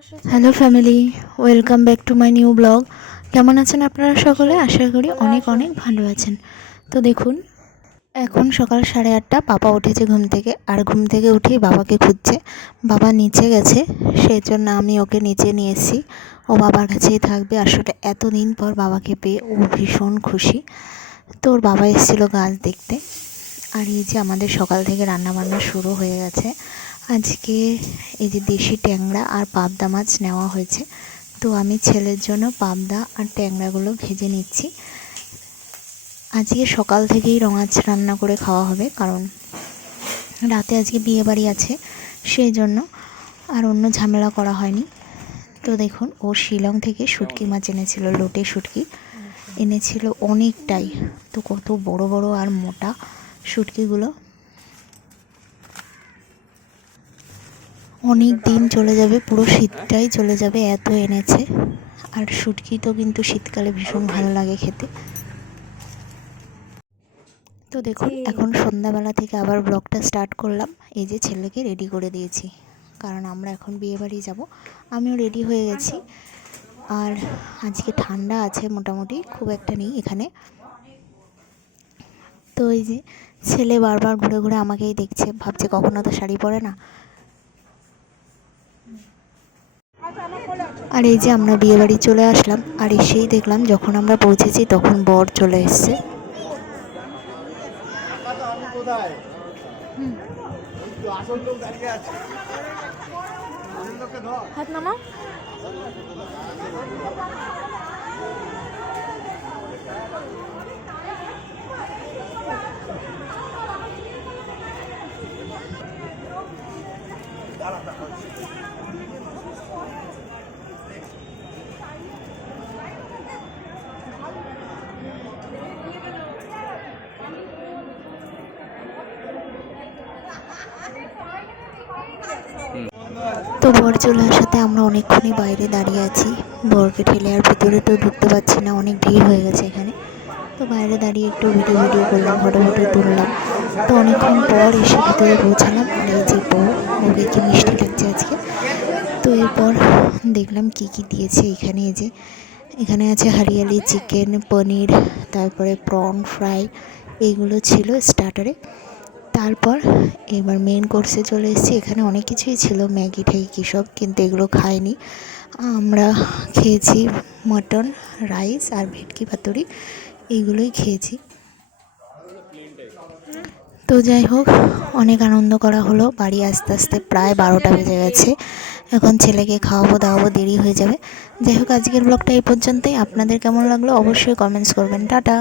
Hello family welcome back to my new blog কেমন আছেন আপনারা সকলে? আশা করি অনেক অনেক ভালো আছেন। তো দেখুন এখন সকাল সাড়ে আটটা বাবা উঠেছে ঘুম থেকে আর ঘুম থেকে উঠেই বাবাকে খুঁজছে। বাবা নিচে গেছে সেই জন্য আমি ওকে নিচে নিয়ে এসেছি। ও বাবার কাছেই থাকবে। আসলে এতদিন পর বাবাকে পেয়ে ও ভীষণ খুশি। তো ওর বাবা এসেছিল গাছ দেখতে। আর এই যে আমাদের সকাল থেকে রান্না বান্না শুরু হয়ে গেছে। আজকে এই যে দেশি ট্যাংরা আর পাবদা মাছ নেওয়া হয়েছে, তো আমি ছেলের জন্য পাবদা আর ট্যাংরাগুলো ভেজে নিচ্ছি। আজকে সকাল থেকেই রঙাচ রান্না করে খাওয়া হবে, কারণ রাতে আজকে বিয়ে বাড়ি আছে, সেই জন্য আর অন্য ঝামেলা করা হয়নি। তো দেখুন, ও শিলং থেকে শুটকি মাছ এনেছিল, লোটে শুটকি। এনেছিল অনেকটাই, তো কত বড় বড় আর মোটা শুটকিগুলো। অনেক দিন চলে যাবে পুরো শীতটাই চলে যাবে এত এনেছে। আর শুটকি তো কিন্তু শীতকালে ভীষণ ভালো লাগে খেতে। তো দেখুন এখন সন্ধ্যাবেলা থেকে আবার ব্লগটা স্টার্ট করলাম। এই যে ছেলেকে রেডি করে দিয়েছি। কারণ আমরা এখন বিয়ে বাড়ি যাব। আমিও রেডি হয়ে গেছি। আর আজকে ঠান্ডা আছে মোটামুটি খুব একটা নেই এখানে। তো এই যে ছেলে বারবার ঘুরে ঘুরে আমাকেই দেখছে। ভাবছে কখনো তো শাড়ি পরে না। আর এই যে আমরা বিয়ে বাড়ি চলে আসলাম, আর এসেই দেখলাম যখন আমরা পৌঁছেছি তখন বর চলে এসছে। তো বর চলে আসাতে আমরা অনেকক্ষণই বাইরে দাঁড়িয়ে আছি। বরকে ঠেলে আর ভিতরে তো ঢুকতে পারছি না, অনেক ভিড় হয়ে গেছে এখানে। তো বাইরে দাঁড়িয়ে একটু ভিডিও ভিডিও করলাম ফটো ফটো তুললাম। তো অনেকক্ষণ পর এসে ভিতরে পৌঁছালাম, আর এই যে বউ ওকে কি মিষ্টি লাগছে আজকে? তো এরপর দেখলাম কি কি দিয়েছে এখানে যে এখানে আছে হরিয়ালি চিকেন, পনির, তারপরে প্রন ফ্রাই এইগুলো ছিল স্টার্টারে তারপর এবার মেন কোর্সে চলে এসেছি। এখানে অনেক কিছুই ছিল, ম্যাগি ঠ্যাগি সব, কিন্তু এগুলো খাইনি। আমরা খেয়েছি মটন রাইস আর ভেটকি পাতুরি এইগুলোই খেয়েছি। তো যাই হোক, অনেক আনন্দ করা হলো। বাড়ি আস্তে আস্তে প্রায় বারোটা বেজে গেছে। এখন ছেলেকে খাওয়াবো, দাওয়াবো, দেরি হয়ে যাবে। যাই হোক, আজকের ব্লগটা এই পর্যন্তই। আপনাদের কেমন লাগল অবশ্যই কমেন্টস করবেন। টাটা!